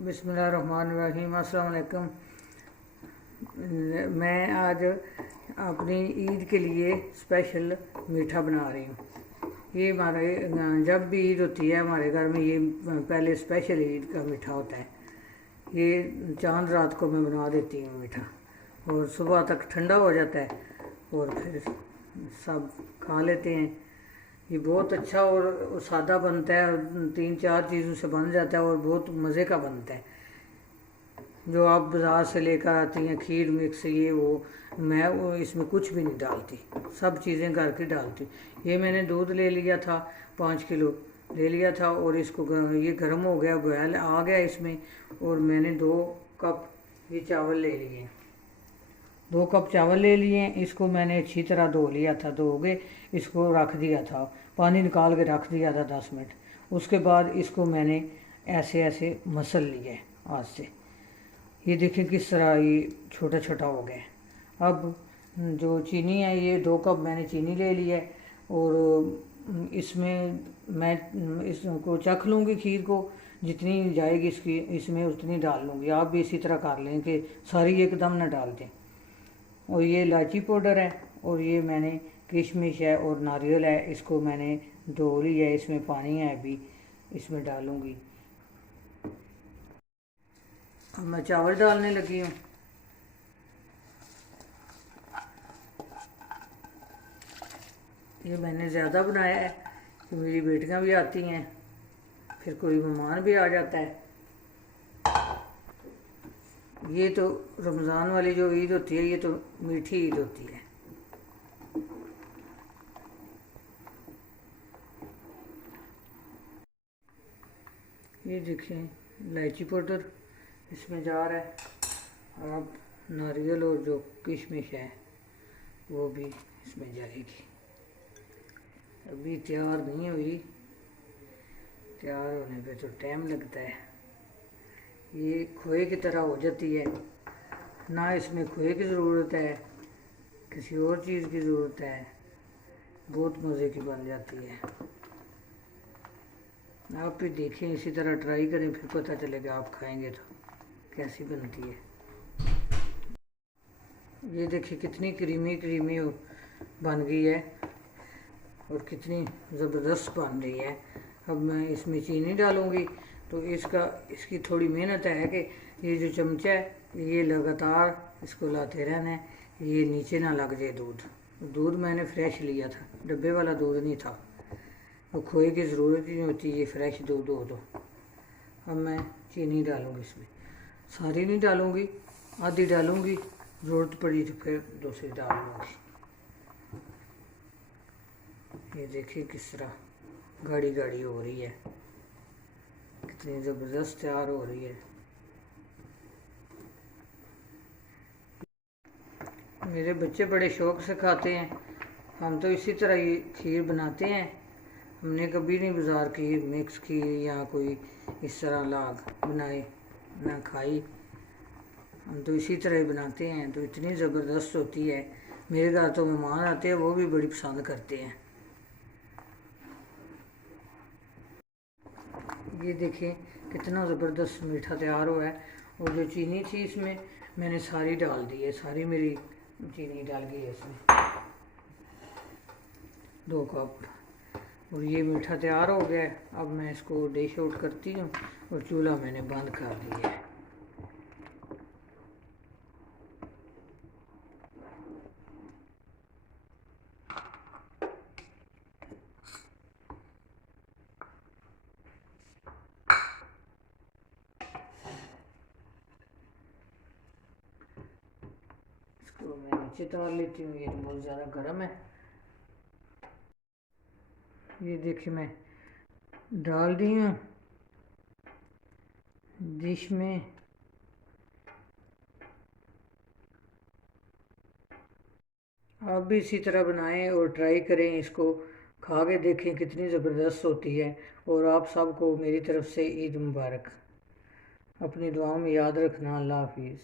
बिस्मिल्लाहिर्रहमानिर्रहीम। अस्सलाम वालेकुम। मैं आज अपनी ईद के लिए स्पेशल मीठा बना रही हूँ। ये हमारे जब भी ईद होती है हमारे घर में ये पहले स्पेशल ईद का मीठा होता है। ये चांद रात को मैं बना देती हूँ मीठा, और सुबह तक ठंडा हो जाता है और फिर सब खा लेते हैं। ये बहुत अच्छा और सादा बनता है और 3-4 चीज़ों से बन जाता है और बहुत मज़े का बनता है। जो आप बाज़ार से लेकर आती हैं खीर मिक्स ये वो, मैं वो इसमें कुछ भी नहीं डालती, सब चीज़ें घर की डालती। ये मैंने दूध ले लिया था, 5 किलो ले लिया था, और इसको ये गर्म हो गया, बॉयल आ गया इसमें, और मैंने 2 कप ये चावल ले लिए। 2 कप चावल ले लिए। इसको मैंने अच्छी तरह धो लिया था, धो के इसको रख दिया था, पानी निकाल के रख दिया था 10 मिनट। उसके बाद इसको मैंने ऐसे ऐसे मसल लिया हाथ से। ये देखें किस तरह ये छोटा छोटा हो गया। अब जो चीनी है, ये 2 कप मैंने चीनी ले ली है, और इसमें मैं इसको चख लूँगी, खीर को जितनी जाएगी इसकी इसमें उतनी डाल लूँगी। आप भी इसी तरह कर लें कि सारी एकदम ना डाल दें। और ये इलायची पाउडर है, और ये मैंने किशमिश है और नारियल है, इसको मैंने धो लिया है, इसमें पानी है अभी, इसमें डालूँगी। अब मैं चावल डालने लगी हूँ। ये मैंने ज़्यादा बनाया है कि मेरी बेटियाँ भी आती हैं, फिर कोई मेहमान भी आ जाता है। ये तो रमज़ान वाली जो ईद होती है, ये तो मीठी ईद होती है। ये देखिए इलायची पाउडर इसमें जा रहा है। अब नारियल और जो किशमिश है वो भी इसमें जाएगी। अभी तैयार नहीं हुई, तैयार होने पे तो टाइम लगता है। ये खोए की तरह हो जाती है, ना इसमें खोए की ज़रूरत है, किसी और चीज़ की ज़रूरत है, बहुत मज़े की बन जाती है। आप भी देखें, इसी तरह ट्राई करें, फिर पता चलेगा आप खाएंगे तो कैसी बनती है। ये देखिए कितनी क्रीमी क्रीमी बन गई है और कितनी ज़बरदस्त बन रही है। अब मैं इसमें चीनी डालूँगी, तो इसकी थोड़ी मेहनत है कि ये जो चमचा है ये लगातार इसको लाते रहना है, ये नीचे ना लग जाए। दूध मैंने फ्रेश लिया था, डब्बे वाला दूध नहीं था, और खोए की ज़रूरत ही नहीं होती, ये फ्रेश दूध हो दो। अब मैं चीनी डालूँगी इसमें, सारी नहीं डालूँगी, आधी डालूँगी, ज़रूरत पड़ी तो फिर दूसरी डाल लूँगी। ये देखिए किस तरह गाढ़ी गाढ़ी हो रही है, कितनी ज़बरदस्त तैयार हो रही है। मेरे बच्चे बड़े शौक़ से खाते हैं। हम तो इसी तरह ये खीर बनाते हैं, हमने कभी नहीं बाज़ार की मिक्स की या कोई इस तरह लाग बनाए ना खाई। हम तो इसी तरह ही बनाते हैं, तो इतनी ज़बरदस्त होती है। मेरे घर तो मेहमान आते हैं, वो भी बड़ी पसंद करते हैं। ये देखिए कितना ज़बरदस्त मीठा तैयार हुआ है। और जो चीनी थी इसमें मैंने सारी डाल दी है, सारी मेरी चीनी डाल गई है इसमें, 2 कप। और ये मीठा तैयार हो गया है। अब मैं इसको डिश आउट करती हूँ, और चूल्हा मैंने बंद कर दिया है। इसको मैं नीचे उतार लेती हूँ, ये बहुत ज़्यादा गर्म है। ये देखिए मैं डाल दी हूँ डिश में। आप भी इसी तरह बनाएं और ट्राई करें, इसको खा के देखें कितनी ज़बरदस्त होती है। और आप सबको मेरी तरफ़ से ईद मुबारक। अपनी दुआओं में याद रखना। अल्लाह हाफिज़।